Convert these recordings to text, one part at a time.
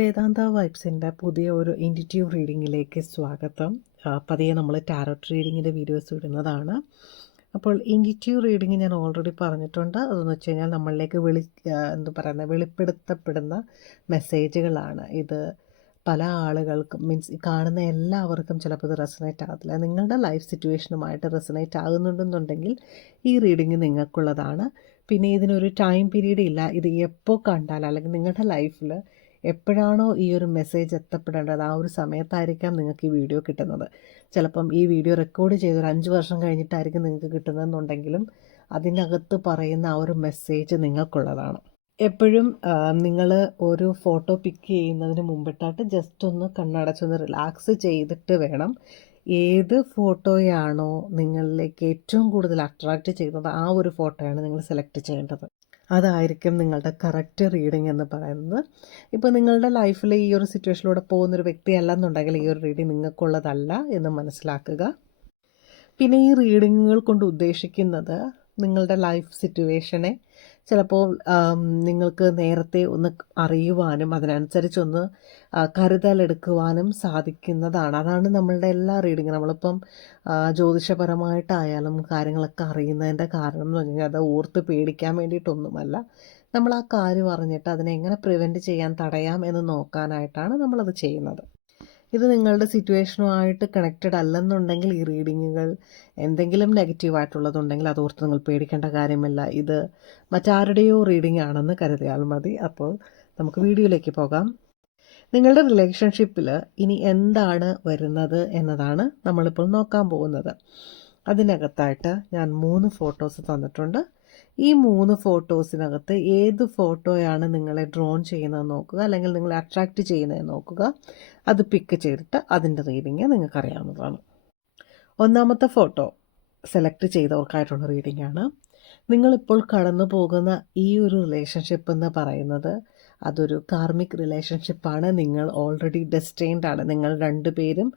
വേദാന്ത വൈബ്സിൻ്റെ പുതിയ ഒരു ഇൻറ്റ്യൂട്ടീവ് റീഡിങ്ങിലേക്ക് സ്വാഗതം. പതിയെ നമ്മൾ ടാരോട്ട് റീഡിങ്ങിൻ്റെ വീഡിയോസ് ഇടുന്നതാണ്. അപ്പോൾ ഇൻറ്റ്യൂട്ടീവ് റീഡിങ് ഞാൻ ഓൾറെഡി പറഞ്ഞിട്ടുണ്ട്. അതെന്ന് വെച്ച് കഴിഞ്ഞാൽ നമ്മളിലേക്ക് വെളിപ്പെടുത്തപ്പെടുന്ന മെസ്സേജുകളാണ്. ഇത് പല ആളുകൾക്കും മീൻസ് കാണുന്ന എല്ലാവർക്കും ചിലപ്പോൾ ഇത് റെസണേറ്റ് ആകത്തില്ല. നിങ്ങളുടെ ലൈഫ് സിറ്റുവേഷനുമായിട്ട് റെസണേറ്റ് ആകുന്നുണ്ടെന്നുണ്ടെങ്കിൽ ഈ റീഡിങ് നിങ്ങൾക്കുള്ളതാണ്. പിന്നെ ഇതിനൊരു ടൈം പീരീഡ് ഇല്ല. ഇത് എപ്പോൾ കണ്ടാൽ അല്ലെങ്കിൽ നിങ്ങളുടെ ലൈഫിൽ എപ്പോഴാണോ ഈ ഒരു മെസ്സേജ് എത്തപ്പെടേണ്ടത് ആ ഒരു സമയത്തായിരിക്കാം നിങ്ങൾക്ക് ഈ വീഡിയോ കിട്ടുന്നത്. ചിലപ്പം ഈ വീഡിയോ റെക്കോർഡ് ചെയ്തൊരു 5 വർഷം കഴിഞ്ഞിട്ടായിരിക്കും നിങ്ങൾക്ക് കിട്ടുന്നതെന്നുണ്ടെങ്കിലും അതിനകത്ത് പറയുന്ന ആ ഒരു മെസ്സേജ് നിങ്ങൾക്കുള്ളതാണ്. എപ്പോഴും നിങ്ങൾ ഒരു ഫോട്ടോ പിക്ക് ചെയ്യുന്നതിന് മുമ്പിട്ടായിട്ട് ജസ്റ്റ് ഒന്ന് കണ്ണടച്ചൊന്ന് റിലാക്സ് ചെയ്തിട്ട് വേണം ഏത് ഫോട്ടോയാണോ നിങ്ങളിലേക്ക് ഏറ്റവും കൂടുതൽ അട്രാക്റ്റ് ചെയ്യുന്നത് ആ ഒരു ഫോട്ടോയാണ് നിങ്ങൾ സെലക്ട് ചെയ്യേണ്ടത്. അതായിരിക്കും നിങ്ങളുടെ കറക്റ്റ് റീഡിംഗ് എന്ന് പറയുന്നത്. ഇപ്പോൾ നിങ്ങളുടെ ലൈഫിൽ ഈ ഒരു സിറ്റുവേഷനിലൂടെ പോകുന്നൊരു വ്യക്തിയല്ല എന്നുണ്ടെങ്കിൽ ഈ ഒരു റീഡിംഗ് നിങ്ങൾക്കുള്ളതല്ല എന്ന് മനസ്സിലാക്കുക. പിന്നെ ഈ റീഡിങ്ങുകൾ കൊണ്ട് ഉദ്ദേശിക്കുന്നത് നിങ്ങളുടെ ലൈഫ് സിറ്റുവേഷനെ ചിലപ്പോൾ നിങ്ങൾക്ക് നേരത്തെ ഒന്ന് അറിയുവാനും അതിനനുസരിച്ചൊന്ന് കരുതലെടുക്കുവാനും സാധിക്കുന്നതാണ്. അതാണ് നമ്മളുടെ എല്ലാ റീഡിങ്ങും. നമ്മളിപ്പം ജ്യോതിഷപരമായിട്ടായാലും കാര്യങ്ങളൊക്കെ അറിയുന്നതിൻ്റെ കാരണം എന്ന് പറഞ്ഞു കഴിഞ്ഞാൽ അത് ഓർത്ത് പേടിക്കാൻ വേണ്ടിയിട്ടൊന്നുമല്ല. നമ്മൾ ആ കാര്യം അറിഞ്ഞിട്ട് അതിനെ എങ്ങനെ പ്രിവെൻറ്റ് ചെയ്യാൻ തടയാം എന്ന് നോക്കാനായിട്ടാണ് നമ്മളത് ചെയ്യുന്നത്. ഇത് നിങ്ങളുടെ സിറ്റുവേഷനുമായിട്ട് കണക്റ്റഡ് അല്ലെന്നുണ്ടെങ്കിൽ ഈ റീഡിങ്ങുകൾ എന്തെങ്കിലും നെഗറ്റീവായിട്ടുള്ളതുണ്ടെങ്കിൽ അതോർത്ത് നിങ്ങൾ പേടിക്കേണ്ട കാര്യമില്ല. ഇത് മറ്റാരുടെയോ റീഡിംഗ് ആണെന്ന് കരുതിയാൽ മതി. അപ്പോൾ നമുക്ക് വീഡിയോയിലേക്ക് പോകാം. നിങ്ങളുടെ റിലേഷൻഷിപ്പിൽ ഇനി എന്താണ് വരുന്നത് എന്നതാണ് നമ്മളിപ്പോൾ നോക്കാൻ പോകുന്നത്. അതിനകത്തായിട്ട് ഞാൻ 3 ഫോട്ടോസ് തന്നിട്ടുണ്ട്. ഈ 3 ഫോട്ടോസിനകത്ത് ഏത് ഫോട്ടോയാണ് നിങ്ങളെ ഡ്രോൺ ചെയ്യുന്നതെന്ന് നോക്കുക, അല്ലെങ്കിൽ നിങ്ങളെ അട്രാക്റ്റ് ചെയ്യുന്നതെന്ന് നോക്കുക. അത് പിക്ക് ചെയ്തിട്ട് അതിൻ്റെ റീഡിങ് നിങ്ങൾക്കറിയാവുന്നതാണ്. ഒന്നാമത്തെ ഫോട്ടോ സെലക്ട് ചെയ്തവർക്കായിട്ടുള്ള റീഡിംഗ് ആണ്. നിങ്ങളിപ്പോൾ കടന്നു പോകുന്ന ഈ ഒരു റിലേഷൻഷിപ്പ് എന്ന് പറയുന്നത് അതൊരു കാർമിക് റിലേഷൻഷിപ്പാണ്. നിങ്ങൾ ഓൾറെഡി ഡെസ്റ്റിൻഡ് ആണ്. നിങ്ങൾ 2 പേരും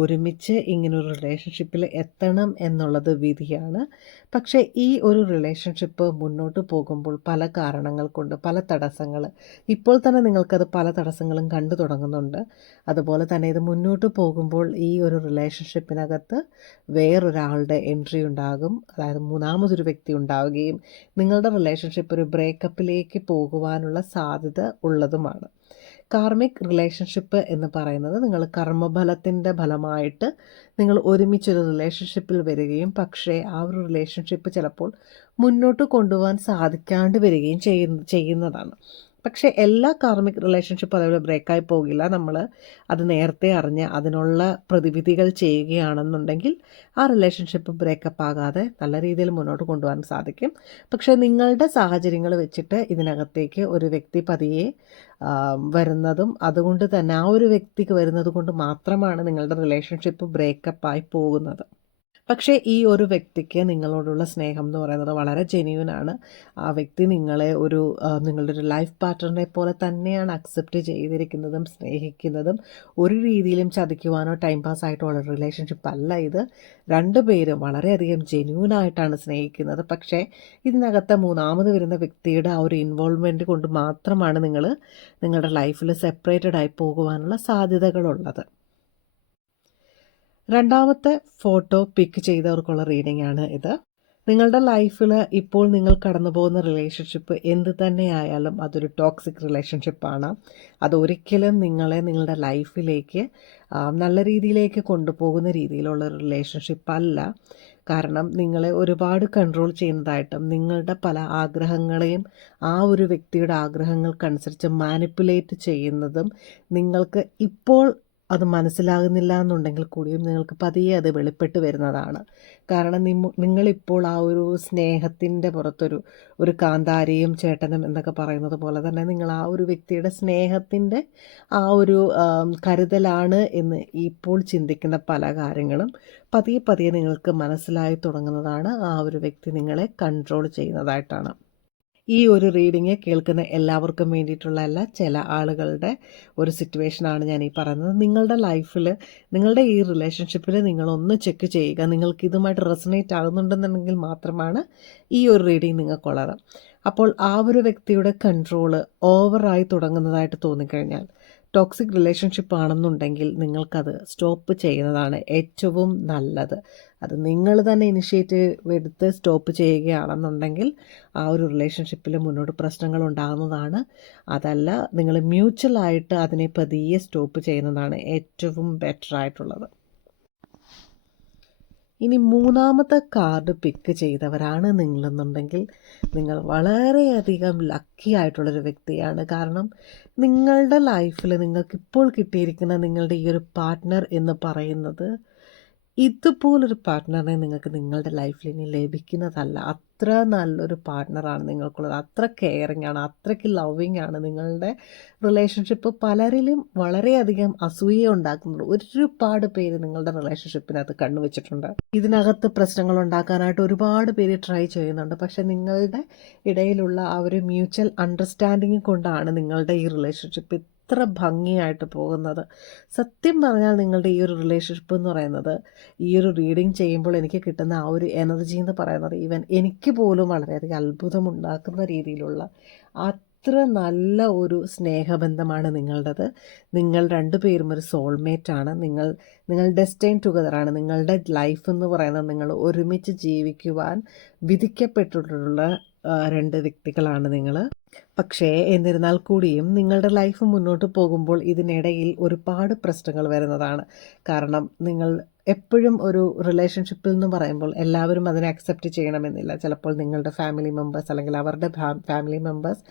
ഒരുമിച്ച് ഇങ്ങനൊരു റിലേഷൻഷിപ്പിൽ എത്തണം എന്നുള്ളത് വിധിയാണ്. പക്ഷേ ഈ ഒരു റിലേഷൻഷിപ്പ് മുന്നോട്ട് പോകുമ്പോൾ പല കാരണങ്ങൾ കൊണ്ട് പല തടസ്സങ്ങൾ, ഇപ്പോൾ തന്നെ നിങ്ങൾക്കത് പല തടസ്സങ്ങളും കണ്ടു തുടങ്ങുന്നുണ്ട്. അതുപോലെ തന്നെ ഇത് മുന്നോട്ട് പോകുമ്പോൾ ഈ ഒരു റിലേഷൻഷിപ്പിനകത്ത് വേറൊരാളുടെ എൻട്രി ഉണ്ടാകും. അതായത് മൂന്നാമതൊരു വ്യക്തി ഉണ്ടാവുകയും നിങ്ങളുടെ റിലേഷൻഷിപ്പ് ഒരു ബ്രേക്കപ്പിലേക്ക് പോകുവാനുള്ള സാധ്യത ഉള്ളതുമാണ്. കാർമിക് റിലേഷൻഷിപ്പ് എന്ന് പറയുന്നത് നിങ്ങൾ കർമ്മഫലത്തിൻ്റെ ഫലമായിട്ട് നിങ്ങൾ ഒരുമിച്ചൊരു റിലേഷൻഷിപ്പിൽ വരികയും പക്ഷേ ആ ഒരു റിലേഷൻഷിപ്പ് ചിലപ്പോൾ മുന്നോട്ട് കൊണ്ടുപോകാൻ സാധിക്കാണ്ട് വരികയും ചെയ്യുന്നതാണ്. പക്ഷേ എല്ലാ കാർമിക് റിലേഷൻഷിപ്പും അതേപോലെ ബ്രേക്കായി പോകില്ല. നമ്മൾ അത് നേരത്തെ അറിഞ്ഞ് അതിനുള്ള പ്രതിവിധികൾ ചെയ്യുകയാണെന്നുണ്ടെങ്കിൽ ആ റിലേഷൻഷിപ്പ് ബ്രേക്കപ്പ് ആകാതെ നല്ല രീതിയിൽ മുന്നോട്ട് കൊണ്ടുപോകാൻ സാധിക്കും. പക്ഷേ നിങ്ങളുടെ സാഹചര്യങ്ങൾ വെച്ചിട്ട് ഇതിനകത്തേക്ക് ഒരു വ്യക്തി പതിയെ വരുന്നതും അതുകൊണ്ട് തന്നെ ആ ഒരു വ്യക്തിക്ക് വരുന്നത് കൊണ്ട് മാത്രമാണ് നിങ്ങളുടെ റിലേഷൻഷിപ്പ് ബ്രേക്കപ്പായി പോകുന്നത്. പക്ഷേ ഈ ഒരു വ്യക്തിക്ക് നിങ്ങളോടുള്ള സ്നേഹം എന്ന് പറയുന്നത് വളരെ ജെന്യൂനാണ്. ആ വ്യക്തി നിങ്ങളെ നിങ്ങളുടെ ഒരു ലൈഫ് പാർട്ട്ണറെ പോലെ തന്നെയാണ് അക്സെപ്റ്റ് ചെയ്തിരിക്കുന്നതും സ്നേഹിക്കുന്നതും. ഒരു രീതിയിലും ചതിക്കുവാനോ ടൈം പാസ്സായിട്ടോ ഉള്ള റിലേഷൻഷിപ്പ് അല്ല ഇത്. 2 പേരും വളരെയധികം ജെന്യൂനായിട്ടാണ് സ്നേഹിക്കുന്നത്. പക്ഷേ ഇതിനകത്ത് മൂന്നാമത് വരുന്ന വ്യക്തിയുടെ ആ ഒരു ഇൻവോൾവ്മെൻറ്റ് കൊണ്ട് മാത്രമാണ് നിങ്ങളുടെ ലൈഫിൽ സെപ്പറേറ്റഡ് ആയി പോകുവാനുള്ള സാധ്യതകളുള്ളത്. രണ്ടാമത്തെ ഫോട്ടോ പിക്ക് ചെയ്തവർക്കുള്ള റീഡിംഗ് ആണ് ഇത്. നിങ്ങളുടെ ലൈഫിൽ ഇപ്പോൾ നിങ്ങൾ കടന്നു പോകുന്ന റിലേഷൻഷിപ്പ് എന്ത് തന്നെയായാലും അതൊരു ടോക്സിക് റിലേഷൻഷിപ്പാണ്. അതൊരിക്കലും നിങ്ങളുടെ ലൈഫിലേക്ക് നല്ല രീതിയിലേക്ക് കൊണ്ടുപോകുന്ന രീതിയിലുള്ള ഒരു റിലേഷൻഷിപ്പ് അല്ല. കാരണം നിങ്ങളെ ഒരുപാട് കൺട്രോൾ ചെയ്യുന്നതായിട്ടും നിങ്ങളുടെ പല ആഗ്രഹങ്ങളെയും ആ ഒരു വ്യക്തിയുടെ ആഗ്രഹങ്ങൾക്കനുസരിച്ച് മാനിപ്പുലേറ്റ് ചെയ്യുന്നതും നിങ്ങൾക്ക് ഇപ്പോൾ അത് മനസ്സിലാകുന്നില്ല എന്നുണ്ടെങ്കിൽ കൂടിയും നിങ്ങൾക്ക് പതിയെ അത് വെളിപ്പെട്ട് വരുന്നതാണ്. കാരണം നിങ്ങളിപ്പോൾ ആ ഒരു സ്നേഹത്തിൻ്റെ പുറത്തൊരു കാന്താരിയും ചേട്ടനും എന്നൊക്കെ പറയുന്നത് പോലെ തന്നെ നിങ്ങൾ ആ ഒരു വ്യക്തിയുടെ സ്നേഹത്തിൻ്റെ ആ ഒരു കരുതലാണ് എന്ന് ഇപ്പോൾ ചിന്തിക്കുന്ന പല കാര്യങ്ങളും പതിയെ പതിയെ നിങ്ങൾക്ക് മനസ്സിലായി തുടങ്ങുന്നതാണ്. ആ ഒരു വ്യക്തി നിങ്ങളെ കൺട്രോൾ ചെയ്യുന്നതായിട്ടാണ്. ഈ ഒരു റീഡിങ് കേൾക്കുന്ന എല്ലാവർക്കും വേണ്ടിയിട്ടുള്ളതല്ല, ചില ആളുകളുടെ ഒരു സിറ്റുവേഷനാണ് ഞാൻ ഈ പറയുന്നത്. നിങ്ങളുടെ ലൈഫിൽ നിങ്ങളുടെ ഈ റിലേഷൻഷിപ്പിൽ നിങ്ങളൊന്ന് ചെക്ക് ചെയ്യുക. നിങ്ങൾക്ക് ഇതുമായിട്ട് റെസണേറ്റ് ആകുന്നുണ്ടെന്നുണ്ടെങ്കിൽ മാത്രമാണ് ഈ ഒരു റീഡിങ് നിങ്ങൾക്കുള്ളത്. അപ്പോൾ ആ ഒരു വ്യക്തിയുടെ കൺട്രോള് ഓവറായി തുടങ്ങുന്നതായിട്ട് തോന്നിക്കഴിഞ്ഞാൽ ടോക്സിക് റിലേഷൻഷിപ്പ് ആണെന്നുണ്ടെങ്കിൽ നിങ്ങൾക്കത് സ്റ്റോപ്പ് ചെയ്യുന്നതാണ് ഏറ്റവും നല്ലത്. അത് നിങ്ങൾ തന്നെ ഇനിഷ്യേറ്റീവ് എടുത്ത് സ്റ്റോപ്പ് ചെയ്യുകയാണെന്നുണ്ടെങ്കിൽ ആ ഒരു റിലേഷൻഷിപ്പിൽ മുന്നോട്ട് പ്രശ്നങ്ങൾ ഉണ്ടാകുന്നതാണ്. അതല്ല, നിങ്ങൾ മ്യൂച്വലായിട്ട് അതിനെ പതിയെ സ്റ്റോപ്പ് ചെയ്യുന്നതാണ് ഏറ്റവും ബെറ്റർ ആയിട്ടുള്ളത്. ഇനി മൂന്നാമത്തെ കാർഡ് പിക്ക് ചെയ്തവരാണ് നിങ്ങളെന്നുണ്ടെങ്കിൽ നിങ്ങൾ വളരെയധികം ലക്കി ആയിട്ടുള്ളൊരു വ്യക്തിയാണ്. കാരണം നിങ്ങളുടെ ലൈഫിൽ നിങ്ങൾക്കിപ്പോൾ കിട്ടിയിരിക്കുന്ന നിങ്ങളുടെ ഈ ഒരു പാർട്ട്ണർ എന്ന് പറയുന്നത് ഇതുപോലൊരു പാർട്ട്ണറിനെ നിങ്ങൾക്ക് നിങ്ങളുടെ ലൈഫിൽ ഇനി ലഭിക്കുന്നതല്ല. അത്ര നല്ലൊരു പാർട്ട്ണറാണ് നിങ്ങൾക്കുള്ളത്. അത്ര കെയറിങ് ആണ്, അത്രയ്ക്ക് ലവിങ് ആണ്. നിങ്ങളുടെ റിലേഷൻഷിപ്പ് പലരിലും വളരെയധികം അസൂയ ഉണ്ടാക്കുന്നുണ്ട്. ഒരുപാട് പേര് നിങ്ങളുടെ റിലേഷൻഷിപ്പിനകത്ത് കണ്ണുവെച്ചിട്ടുണ്ട്. ഇതിനകത്ത് പ്രശ്നങ്ങൾ ഉണ്ടാക്കാനായിട്ട് ഒരുപാട് പേര് ട്രൈ ചെയ്യുന്നുണ്ട്. പക്ഷെ നിങ്ങളുടെ ഇടയിലുള്ള ആ ഒരു മ്യൂച്വൽ അണ്ടർസ്റ്റാൻഡിങ് കൊണ്ടാണ് നിങ്ങളുടെ ഈ റിലേഷൻഷിപ്പ് ഇത്ര ഭംഗിയായിട്ട് പോകുന്നത്. സത്യം പറഞ്ഞാൽ നിങ്ങളുടെ ഈ ഒരു റിലേഷൻഷിപ്പ് എന്ന് പറയുന്നത്, ഈ ഒരു റീഡിങ് ചെയ്യുമ്പോൾ എനിക്ക് കിട്ടുന്ന ആ ഒരു എനർജി എന്ന് പറയുന്നത് ഈവൻ എനിക്ക് പോലും വളരെയധികം അത്ഭുതമുണ്ടാക്കുന്ന രീതിയിലുള്ള അത്ര നല്ല ഒരു സ്നേഹബന്ധമാണ് നിങ്ങളുടേത്. നിങ്ങൾ രണ്ടുപേരും ഒരു സോൾമേറ്റാണ്. നിങ്ങൾ ഡെസ്റ്റൈൻ ടുഗദറാണ്. നിങ്ങളുടെ ലൈഫ് എന്ന് പറയുന്നത് നിങ്ങൾ ഒരുമിച്ച് ജീവിക്കുവാൻ വിധിക്കപ്പെട്ടിട്ടുള്ള രണ്ട് വ്യക്തികളാണ് നിങ്ങൾ. പക്ഷേ എന്നിരുന്നാൽ കൂടിയും നിങ്ങളുടെ ലൈഫ് മുന്നോട്ട് പോകുമ്പോൾ ഇതിനിടയിൽ ഒരുപാട് പ്രശ്നങ്ങൾ വരുന്നതാണ്. കാരണം നിങ്ങൾ എപ്പോഴും ഒരു റിലേഷൻഷിപ്പിൽ എന്ന് പറയുമ്പോൾ എല്ലാവരും അതിനെ അക്സെപ്റ്റ് ചെയ്യണമെന്നില്ല. ചിലപ്പോൾ നിങ്ങളുടെ ഫാമിലി മെമ്പേഴ്സ് അല്ലെങ്കിൽ അവരുടെ ഫാമിലി മെമ്പേഴ്സ്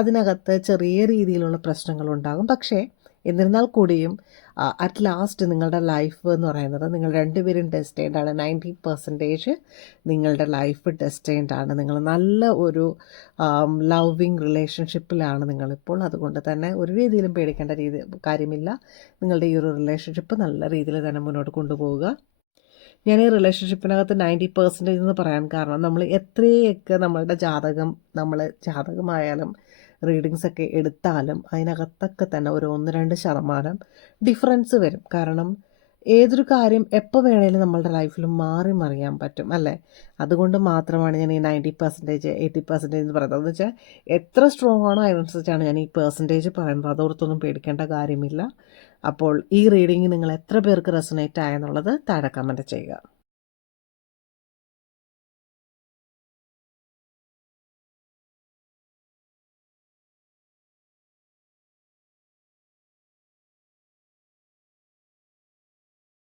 അതിനകത്ത് ചെറിയ രീതിയിലുള്ള പ്രശ്നങ്ങളുണ്ടാകും. പക്ഷേ എന്നിരുന്നാൽ കൂടിയും അറ്റ് ലാസ്റ്റ് നിങ്ങളുടെ ലൈഫ് എന്ന് പറയുന്നത് നിങ്ങൾ രണ്ടുപേരും ഡെസ്റ്റൈൻഡ് ആണ്. 90% നിങ്ങളുടെ ലൈഫ് ഡെസ്റ്റൈൻഡ് ആണ്. നിങ്ങൾ നല്ല ഒരു ലവിങ് റിലേഷൻഷിപ്പിലാണ് നിങ്ങളിപ്പോൾ. അതുകൊണ്ട് തന്നെ ഒരു രീതിയിലും പേടിക്കേണ്ട കാര്യമില്ല. നിങ്ങളുടെ ഈ ഒരു റിലേഷൻഷിപ്പ് നല്ല രീതിയിൽ തന്നെ മുന്നോട്ട് കൊണ്ടുപോവുക. ഞാൻ ഈ റിലേഷൻഷിപ്പിനകത്ത് 90% എന്ന് പറയാൻ കാരണം, നമ്മൾ എത്രയൊക്കെ നമ്മളുടെ ജാതകമായാലും റീഡിങ്സ് ഒക്കെ എടുത്താലും അതിനകത്തൊക്കെ തന്നെ ഒരു 1-2% ഡിഫറൻസ് വരും. കാരണം ഏതൊരു കാര്യം എപ്പോൾ വേണേലും നമ്മളുടെ ലൈഫിൽ മാറി മറിയാൻ പറ്റും അല്ലേ. അതുകൊണ്ട് മാത്രമാണ് ഞാൻ ഈ 90%, 80% എന്ന് പറയുന്നത്. എന്ന് വെച്ചാൽ എത്ര സ്ട്രോങ് ആണോ അതിനനുസരിച്ചാണ് ഞാൻ ഈ പെർസെൻറ്റേജ് പറയുന്നത്. അതോർത്തൊന്നും പേടിക്കേണ്ട കാര്യമില്ല. അപ്പോൾ ഈ റീഡിങ് നിങ്ങൾ എത്ര പേർക്ക് റെസൊനേറ്റ് ആയെന്നുള്ളത് താഴെ കമൻറ്റ് ചെയ്യുക.